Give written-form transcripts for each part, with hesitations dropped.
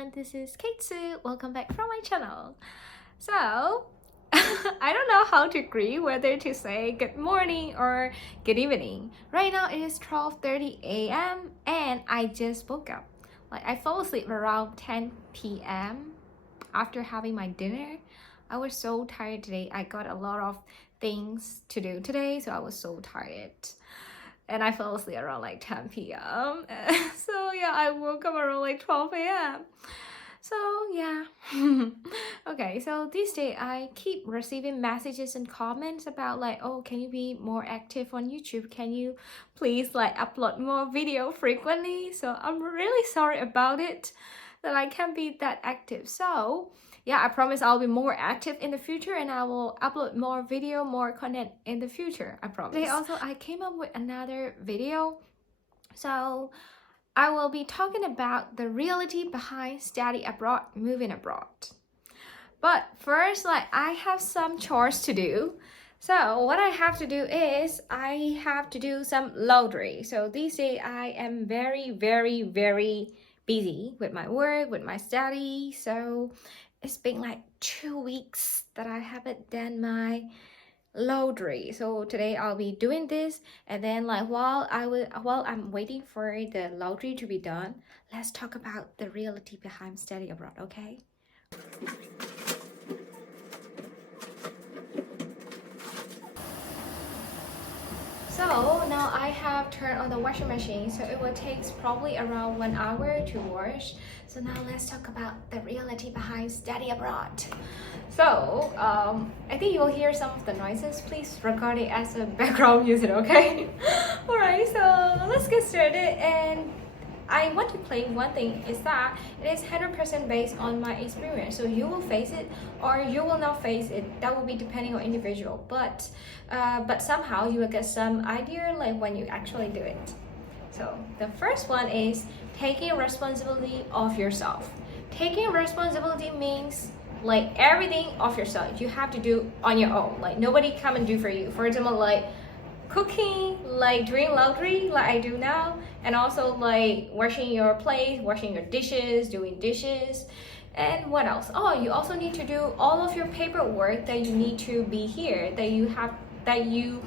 everyone, this is Kate Sue. Welcome back from my channel. So, I don't know how to agree whether to say good morning or good evening. Right now it is 12:30 a.m. and I just woke up. Like I fell asleep around 10 p.m. after having my dinner. I was so tired today. I got a lot of things to do today, so I was so tired. And I fell asleep around like 10 p.m. So yeah, I woke up around like 12 a.m. So yeah. Okay, so these days I keep receiving messages and comments about like, oh, can you be more active on YouTube? Can you please like upload more video frequently? So I'm really sorry about it that I can't be that active. So yeah, I promise I'll be more active in the future and I will upload more video, more content in the future. I promise. Today also I came up with another video. So I will be talking about the reality behind study abroad, moving abroad. But first, like I have some chores to do. So what I have to do is I have to do some laundry. So these days I am very busy with my work, with my study. So it's been like 2 weeks that I haven't done my laundry. So today I'll be doing this, and then like while I'm waiting for the laundry to be done, let's talk about the reality behind study abroad, okay? So now I have turned on the washing machine, so it will take probably around 1 hour to wash. So now let's talk about the reality behind study abroad. So I think you'll hear some of the noises. Please record it as a background music, okay? Alright, so let's get started. And I want to play one thing is that it is 100% based on my experience. So you will face it or you will not face it. That will be depending on individual. But somehow you will get some idea like when you actually do it. So the first one is taking responsibility of yourself. Taking responsibility means like everything of yourself. You have to do on your own. Like nobody come and do for you. For example, like cooking, like doing laundry like I do now, and also like washing your plate, washing your dishes, doing dishes. And what else? Oh, you also need to do all of your paperwork that you need to be here, that you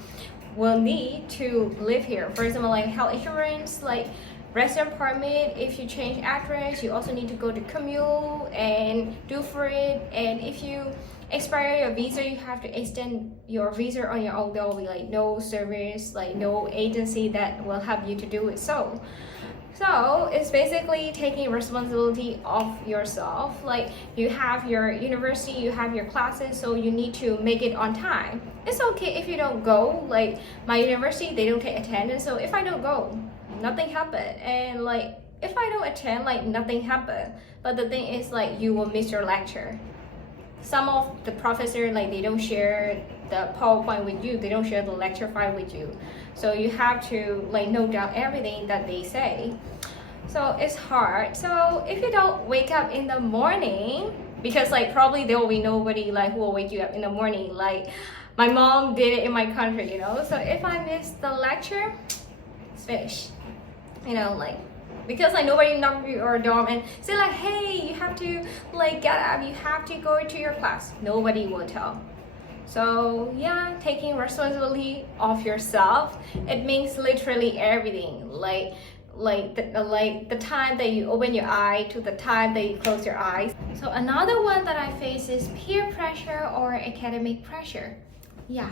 will need to live here. For example, like health insurance, like resident permit. If you change address, you also need to go to commute and do for it. And if you expire your visa, you have to extend your visa on your own. There will be like no service, like no agency that will help you to do it. So it's basically taking responsibility of yourself. Like you have your university, you have your classes, so you need to make it on time. It's okay if you don't go. Like my university, they don't take attendance, so if I don't go, nothing happened. And like if I don't attend, like nothing happened. But the thing is like you will miss your lecture. Some of the professors, like they don't share the PowerPoint with you, they don't share the lecture file with you, so you have to like note down everything that they say. So it's hard. So if you don't wake up in the morning, because like probably there will be nobody like who will wake you up in the morning, like my mom did it in my country, you know. So if I miss the lecture, it's finished, you know, like because like nobody knocked your dorm and say like, hey, you have to like get up, you have to go to your class. Nobody will tell. So yeah, taking responsibility of yourself, it means literally everything. Like the time that you open your eye to the time that you close your eyes. So another one that I face is peer pressure or academic pressure. Yeah.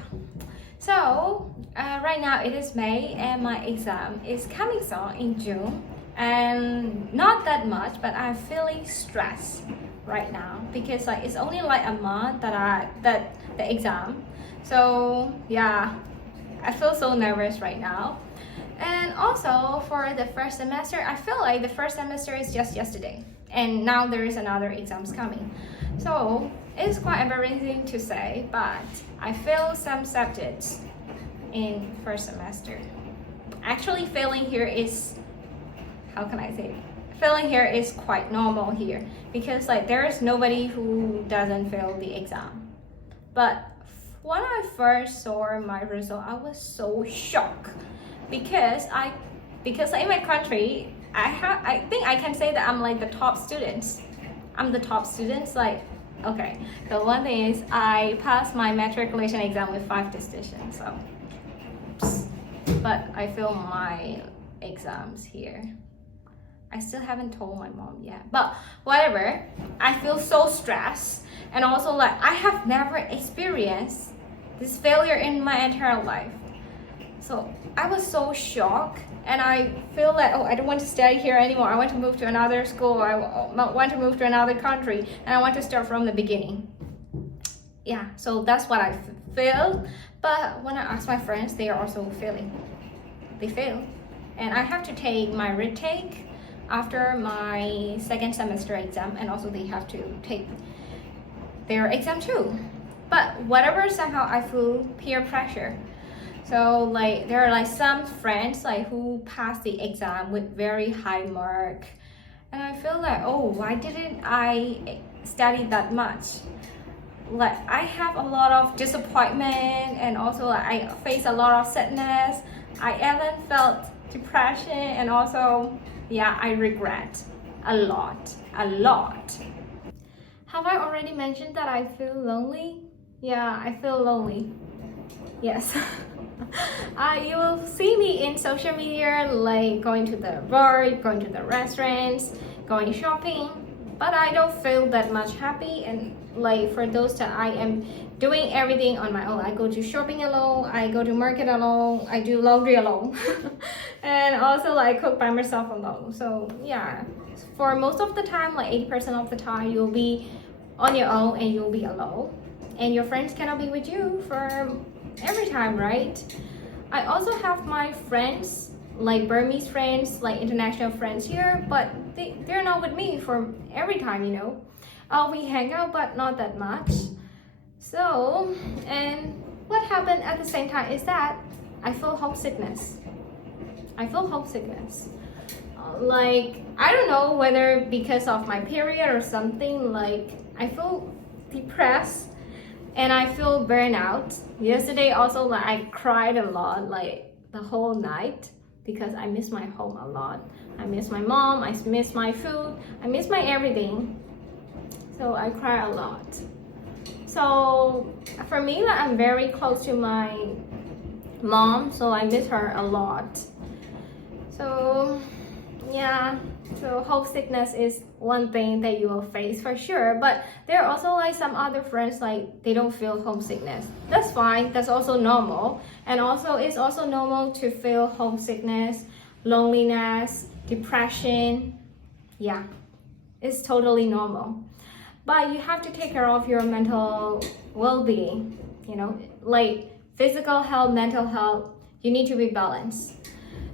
So right now it is May and my exam is coming soon in June. And not that much, but I'm feeling stressed right now because like it's only like a month that the exam. So yeah, I feel so nervous right now. And also for the first semester, I feel like the first semester is just yesterday, and now there is another exams coming. So it's quite embarrassing to say, but I failed some subjects in first semester. Actually, failing here is, how can I say it? Failing here is quite normal here because like there is nobody who doesn't fail the exam. But when I first saw my result, I was so shocked because in my country, I think I can say that I'm like the top students I'm the top student. Like, okay, the one thing is I passed my matriculation exam with 5 distinctions. So, but I failed my exams here. I still haven't told my mom yet, but whatever. I feel so stressed, and also like I have never experienced this failure in my entire life. So I was so shocked, and I feel like, oh, I don't want to stay here anymore. I want to move to another school. I want to move to another country, and I want to start from the beginning. Yeah, so that's what I feel. But when I ask my friends, they are also failing. They fail, and I have to take my retake after my second semester exam, and also they have to take their exam too. But whatever, somehow I feel peer pressure. So like there are like some friends like who passed the exam with very high mark, and I feel like, oh, why didn't I study that much? Like I have a lot of disappointment, and also like I face a lot of sadness. I even felt depression, and also yeah, I regret a lot. Have I already mentioned that I feel lonely? Yeah, I feel lonely. Yes. You will see me in social media, like going to the bar, going to the restaurants, going shopping, but I don't feel that much happy. And like for those that I am doing everything on my own. I go to shopping alone, I go to market alone, I do laundry alone, and also like cook by myself alone. So yeah, for most of the time, like 80% of the time, you'll be on your own and you'll be alone, and your friends cannot be with you for every time, right? I also have my friends, like Burmese friends, like international friends here, but they're not with me for every time, you know. We hang out, but not that much. So, and what happened at the same time is that I feel homesickness. Like, I don't know whether because of my period or something, like I feel depressed and I feel burnout. Yesterday also, like I cried a lot, like the whole night, because I miss my home a lot. I miss my mom, I miss my food, I miss my everything. So I cry a lot. So for me, like, I'm very close to my mom, so I miss her a lot. So yeah, so homesickness is one thing that you will face for sure. But there are also like some other friends, like they don't feel homesickness. That's fine, that's also normal. And also it's also normal to feel homesickness, loneliness, depression. Yeah, it's totally normal. But you have to take care of your mental well-being, you know, like physical health, mental health. You need to be balanced.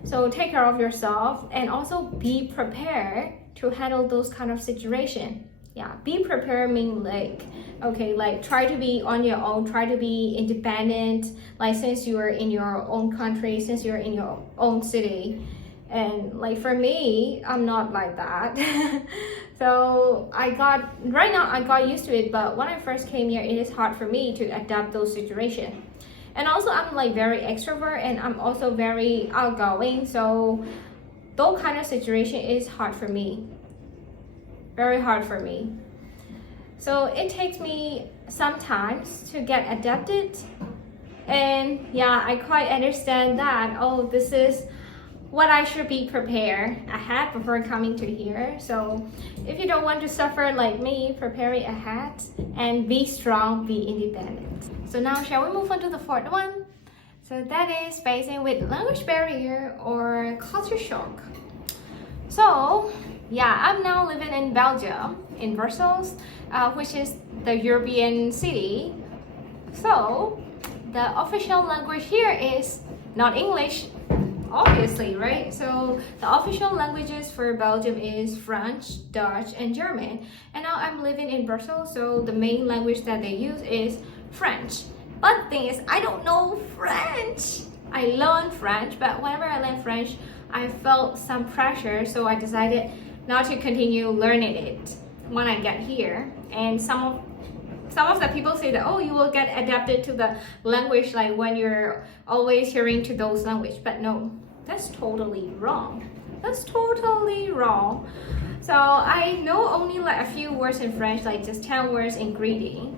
So take care of yourself and also be prepared to handle those kind of situation. Yeah, be prepared mean like, okay, like try to be on your own, try to be independent, like since you are in your own country, since you're in your own city. And like for me, I'm not like that. So right now I got used to it, but when I first came here, it is hard for me to adapt those situations. And also I'm like very extrovert and I'm also very outgoing, so those kind of situation is hard for me, very hard for me. So it takes me sometimes to get adapted. And yeah, I quite understand that, oh, this is what I should be prepared ahead before coming to here. So if you don't want to suffer like me, prepare it ahead and be strong, be independent. So now shall we move on to the fourth one? So that is facing with language barrier or culture shock. So yeah, I'm now living in Belgium, in Brussels, which is the European city. So the official language here is not English, obviously, right? So the official languages for Belgium is French, Dutch, and German. And now I'm living in Brussels, so the main language that they use is French. But the thing is, I don't know French. I learned French, but whenever I learned French, I felt some pressure, so I decided not to continue learning it when I get here. And some of the people say that, oh, you will get adapted to the language like when you're always hearing to those language. But no, that's totally wrong. That's totally wrong. So I know only like a few words in French, like just 10 words in greeting.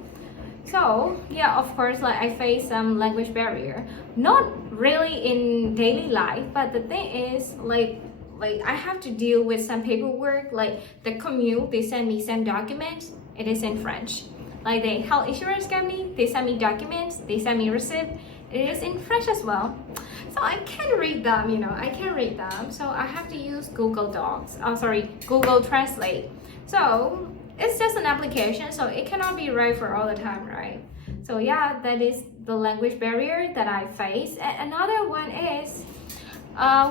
So yeah, of course, like I face some language barrier. Not really in daily life, but the thing is like I have to deal with some paperwork, like the commute, they send me some documents, it is in French. Like the health insurance company, they send me documents, they send me receipt, it is in French as well. So I can read them, I can read them. So I have to use Google Docs, Google Translate. So it's just an application, so it cannot be right for all the time, right? So yeah, that is the language barrier that I face. And another one is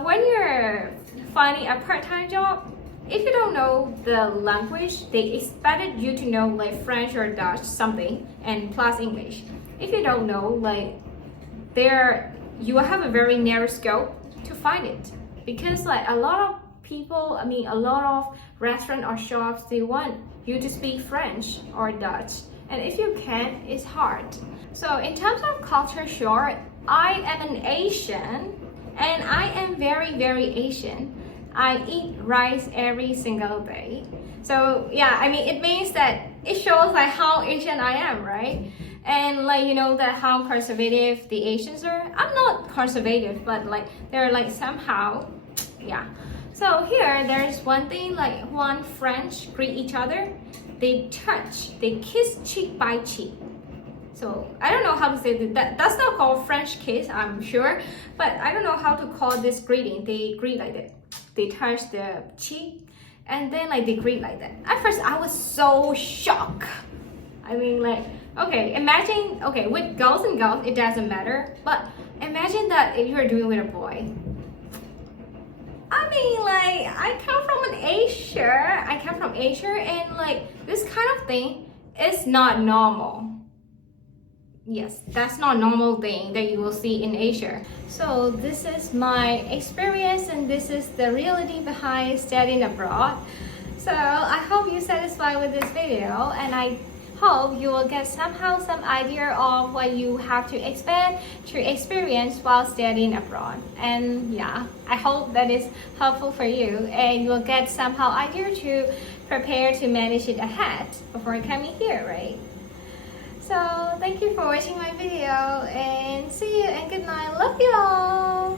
when you're finding a part-time job, if you don't know the language, they expected you to know like French or Dutch something and plus English. If you don't know, like you will have a very narrow scope to find it, because like a lot of people, a lot of restaurants or shops, they want you to speak French or Dutch, and if you can't, it's hard. So in terms of culture shock, I am an Asian, and I am very, very Asian. I eat rice every single day. So yeah, it means that it shows like how Asian I am, right? And like that how conservative the Asians are. I'm not conservative, but like they're like somehow, yeah. So here there's one thing, like one French greet each other, they touch, they kiss cheek by cheek. So I don't know how to say that. That's not called French kiss, I'm sure, but I don't know how to call this greeting. They greet like that. They touch the cheek and then like they greet like that. At first I was so shocked. Okay, imagine, with girls and girls it doesn't matter, but imagine that if you're doing with a boy. I come from Asia, and like this kind of thing is not normal. Yes, that's not a normal thing that you will see in Asia. So this is my experience, and this is the reality behind studying abroad. So I hope you're satisfied with this video, and I hope you will get somehow some idea of what you have to expect to experience while studying abroad. And yeah, I hope that is helpful for you, and you will get somehow idea to prepare to manage it ahead before coming here, right? So thank you for watching my video, and see you and good night. Love you all.